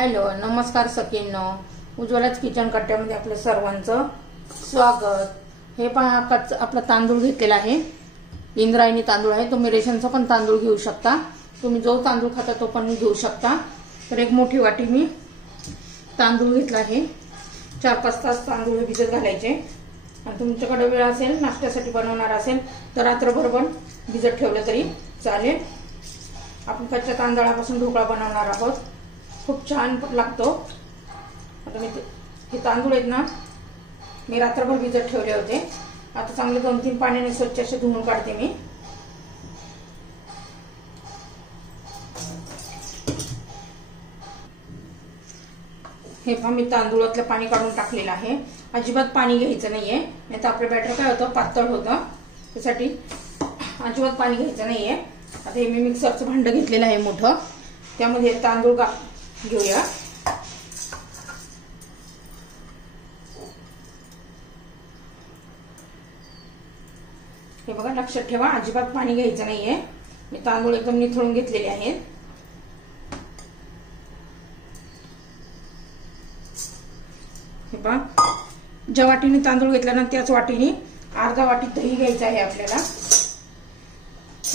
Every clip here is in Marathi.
हॅलो नमस्कार सखींनो, उज्ज्वलाच किचन कट्ट्यामध्ये आपलं सर्वांचं स्वागत। हे पहा आपला तांदूळ घेतलेला आहे, इंद्रायणी तांदूळ आहे। तुम्ही रेशनचा पण तांदूळ घेऊ शकता, तुम्ही जो तांदूळ खाता तो पण घेऊ शकता। तर एक मोठी वाटी मी तांदूळ घेतला आहे। 4-5 तास तांदूळ भिजत घालायचे। आणि तुमच्याकडे वेळ असेल, नाश्त्यासाठी बनवणार असेल तर रात्रभर पण भिजत ठेवलं तरी चालेल। आपण कच्च्या तांदळापासून ढोकळा बनवणार आहोत, खूप छान लागतो। आता मी हे तांदूळ आहेत ना, मी रात्रभर भिजत ठेवले होते। आता चांगले 2-3 पाण्याने स्वच्छ असे धुवून काढते मी। हे पहा मी तांदूळातलं पाणी काढून टाकलेलं आहे। अजिबात पाणी घ्यायचं नाहीये, नाही तर आपलं बॅटर काय होतं, पातळ होतं। त्यासाठी अजिबात पाणी घ्यायचं नाहीये। आता हे मी मिक्सरचं भांड घेतलेलं आहे मोठं, त्यामध्ये तांदूळ घेऊया। हे बघा, लक्षात ठेवा अजिबात पाणी घ्यायचं नाहीये। मी तांदूळ एकदम निथळून घेतलेले आहेत। हे पहा, ज्या वाटीने तांदूळ घेतला ना त्याच वाटीने अर्धा वाटी दही घ्यायचं आहे आपल्याला।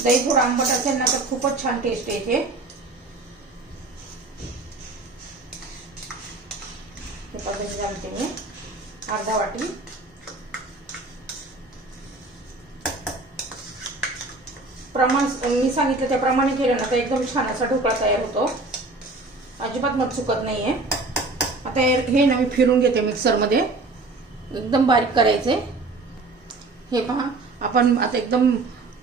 दही थोडं आंबट असेल ना तर खूपच छान टेस्ट येते। हे पद्धतीने घालते मी अर्धा वाटी। प्रमाण मी सांगितलं त्याप्रमाणे केलं ना तर एकदम छान असा ढोकळा तयार होतो, अजिबात मग चुकत नाहीये। आता हे ना मी फिरून घेते मिक्सर मध्ये, एकदम बारीक करायचे। हे पहा, आपण आता एकदम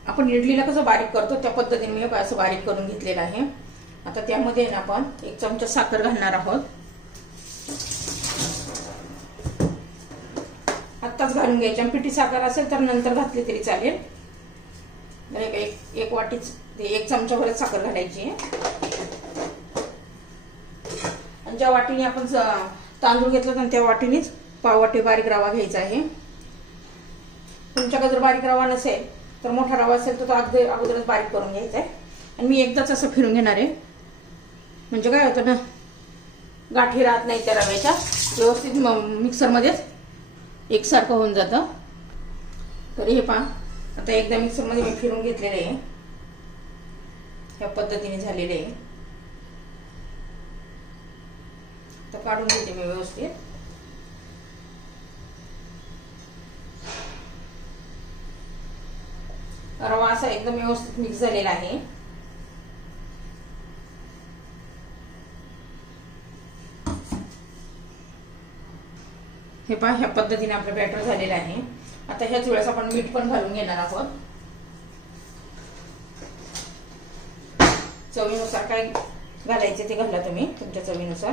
आपण इडलीला कसं बारीक करतो त्या पद्धतीने मी असं बारीक करून घेतलेलं आहे। आता त्यामध्ये ना आपण 1 चमचा साखर घालणार आहोत। आत्ताच घालून घ्यायची, पिठी साखर असेल तर नंतर घातली तरी चालेल। एक वाटीच 1 चमचाभर साखर घालायची आहे। आणि ज्या वाटीने आपण तांदूळ घेतलं तर त्या वाटीनेच पाव वाटी बारीक रवा घ्यायचा आहे। तुमच्याकडे जर बारीक रवा नसेल तर मोठा रवा असेल तर तो अगोदरच बारीक करून घ्यायचा आहे। आणि मी एकदाच असं फिरून घेणार आहे, म्हणजे काय होतं ना, गाठी राहत नाही त्या रव्याच्या, व्यवस्थित मिक्सरमध्येच एकसारखं होऊन जातं। तर हे पहा, आता एकदा मिक्सरमध्ये मी फिरून घेतलेले आहे, ह्या पद्धतीने झालेले आहे। तर काढून घेते मी व्यवस्थित। रवा असा एकदम व्यवस्थित मिक्स झालेला आहे। हे पहा, ह्या पद्धतीने आपलं बॅटर झालेलं आहे। आता ह्याच वेळेस आपण मीठ पण घालून घेणार आहोत। चवीनुसार काय घालायचे ते घाला तुम्ही तुमच्या चवीनुसार।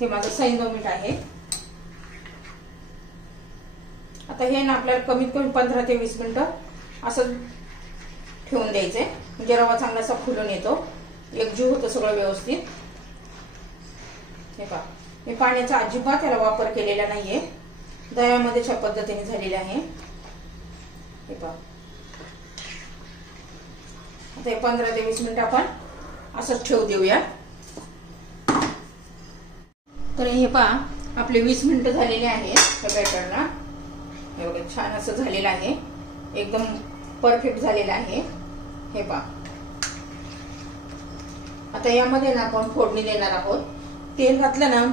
हे माझं सैंधव मीठ आहे। आता हे ना आपल्याला कमीत कमी 15 ते 20 मिनिटं असं ठेवून द्यायचंय, म्हणजे रवा चांगला असा फुलून येतो, एकजीव होतं सगळं व्यवस्थित। हे पहा, मी पाण्याचा अजिबात याला वापर केलेला नाहीये, दह्यामध्ये अशा पद्धतीने झालेले आहे। हे पहा, आता 15 ते 20 मिनिटं आपण असंच ठेवू देऊया। तर हे पहा, आपले 20 मिनिटं झालेले आहेत त्या बॅटरला। हे बघा, छान असं झालेलं आहे, एकदम परफेक्ट झालेलं आहे। हे पहा, आता यामध्ये ना आपण फोडणी देणार आहोत। तेल घातलं ना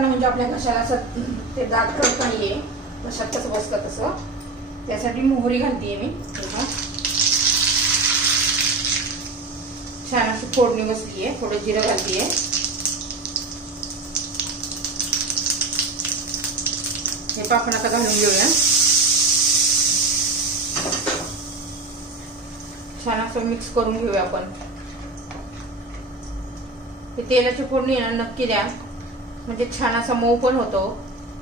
म्हणजे आपल्या घशाला असं ते दाटकट नाहीये, घशात कसं बसतं तसं, त्यासाठी मोहरी घालतीये मी। छान अशी फोडणी बसलीये, थोडं जिरं घालतीये। हे पहा, आपण आता घालून घेऊया। छान असं मिक्स करून घेऊया आपण। ते तेलाची फोडणी नक्की द्या, म्हणजे छान असा मऊ पण होतो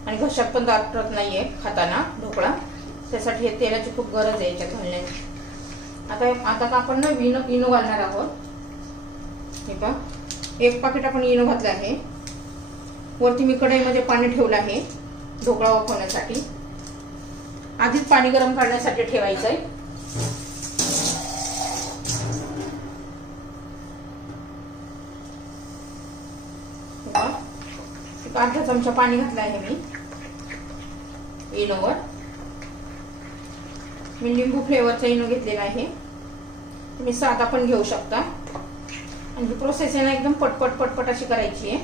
आणि घशात पण दाटत नाहीये खाताना ढोकळा, त्यासाठी हे तेलाची खूप गरज आहे याच्यात घालण्याची। आता आपण ना इनो घालणार आहोत। हे पहा, 1 पाकिट आपण इनो घातलं आहे। वरती मी कढईमध्ये पाणी ठेवलं आहे ढोकळा वाफवण्यासाठी। आधीच पाणी गरम करण्यासाठी ठेवायचंय। अर्धा चमचा पाणी घातलं आहे मी इनोवर. मी लिंबू फ्लेवरचा इनो घेतलेला आहे. तुम्ही साधा पण घेऊ शकता. आणि ही प्रोसेस आहे ना एकदम पटपट पटपट अशी करायची आहे.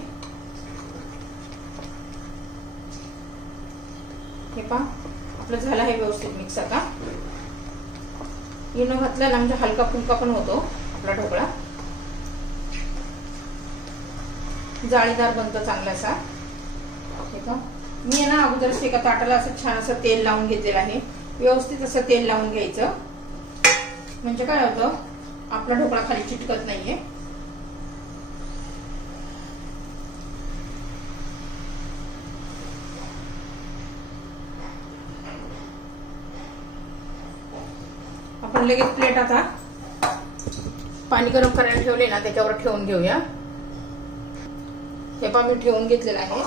हे पहा आपलं झालं आहे व्यवस्थित मिक्स. आता इनो घातला ना म्हणजे हलका फुलका पण होतो आपला ढोकळा. जाळीदार बनतो चांगला असा. हे पहा मी आहे ना अगोदरच एका ताटाला असं छान असं तेल लावून घेतलेलं आहे. व्यवस्थित असं तेल लावून घ्यायचं म्हणजे काय होतं आपला ढोकळा खाली चिटकत नाहीये. आपण लगेच प्लेट आता पाणी गरम करायला ठेवले ना त्याच्यावर ठेवून घेऊया. हे पहा मी ठेवून घेतलेलं आहे.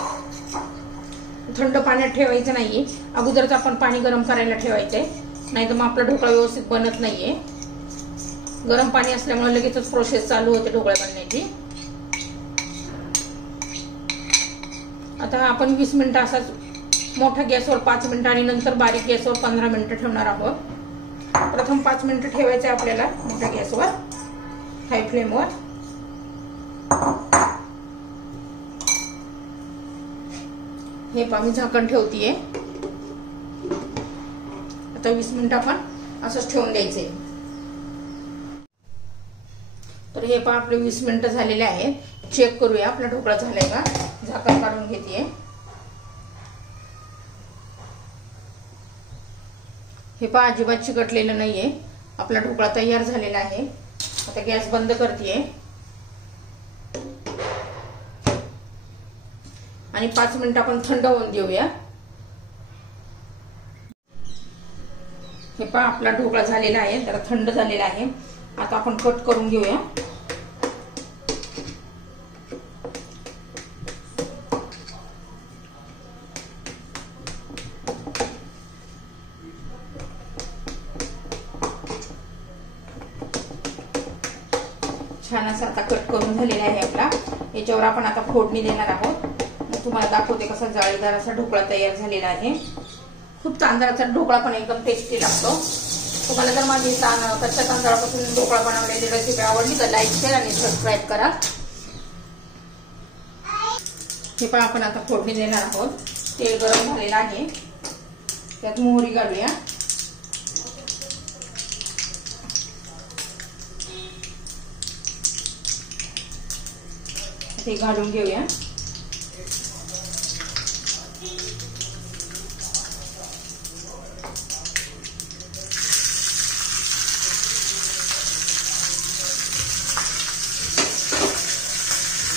थंड पाण्यात ठेवायचं नाहीये. अगोदरच आपण पाणी गरम करायला ठेवायचंय नाही तर मग आपला ढोकळा व्यवस्थित बनत नाहीये. गरम पाणी असल्यामुळे लगेचच प्रोसेस चालू होते ढोकळा बनण्याची. आता आपण 20 मिनिटं असाच मोठ्या गॅसवर 5 मिनिटं आणि नंतर बारीक गॅसवर 15 मिनिटं ठेवणार आहोत. प्रथम 5 मिनिटं ठेवायचं आहे आपल्याला मोठ्या गॅसवर हाय फ्लेमवर. हे पहा मी झाकण ठेवतीये. आता 20 मिनिटं आपण असंच ठेवून द्यायचंय. तर हे पहा आपले 20 मिनिटं झालेले आहेत. चेक करूया आपला ढोकळा झालाय का. झाकण काढून घेतेय. हे पहा अजिबात चिकटलेलं नाहीये. आपला ढोकळा तयार झालेला आहे. आता गॅस बंद करतेय आणि 5 मिनिटं आपण थंड होऊन देऊया. हे पहा आपला ढोकळा झालेला आहे. जरा थंड झालेला आहे. आता आपण कट करून घेऊया. छान असा आता कट करून झालेला आहे आपला. याच्यावर आपण आता फोडणी देणार आहोत. तुम्हाला दाखवते कसा जाळीदार असा ढोकळा तयार झालेला आहे. खूप तांदळाचा ढोकळा पण एकदम टेस्टी लागतो. तुम्हाला जर माझी कच्च्या तांदळापासून ढोकळा बनवलेली रेसिपी आवडली तर लाईक शेअर आणि सबस्क्राईब करा. हे पण आपण आता फोडणी देणार आहोत. तेल गरम झालेलं आहे. त्यात मोहरी घालूया. ते घालून घेऊया.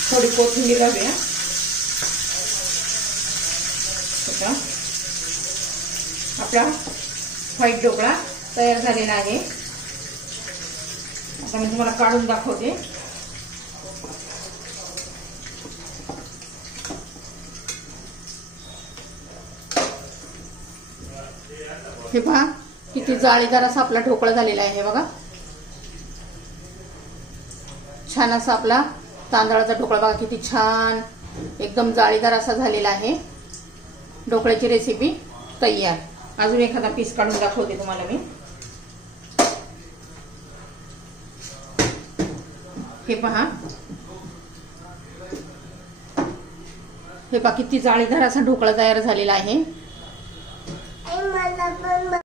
थोडी कोथिंबीर घालूया. आपला व्हाईट ढोकळा तयार झालेला आहे. आता मी तुम्हाला काढून दाखवते. हे पहा किती जाळीदार असा आपला ढोकळा झालेला आहे. हे बघा छान असा आपला तांदळाचा ढोकळा बघा किती छान एकदम जाळीदार असा झालेला आहे. ढोकळ्याची रेसिपी तयार. अजून एखादा पीस काढून दाखवते तुम्हाला मी. हे पहा किती जाळीदार असा ढोकळा तयार झालेला आहे.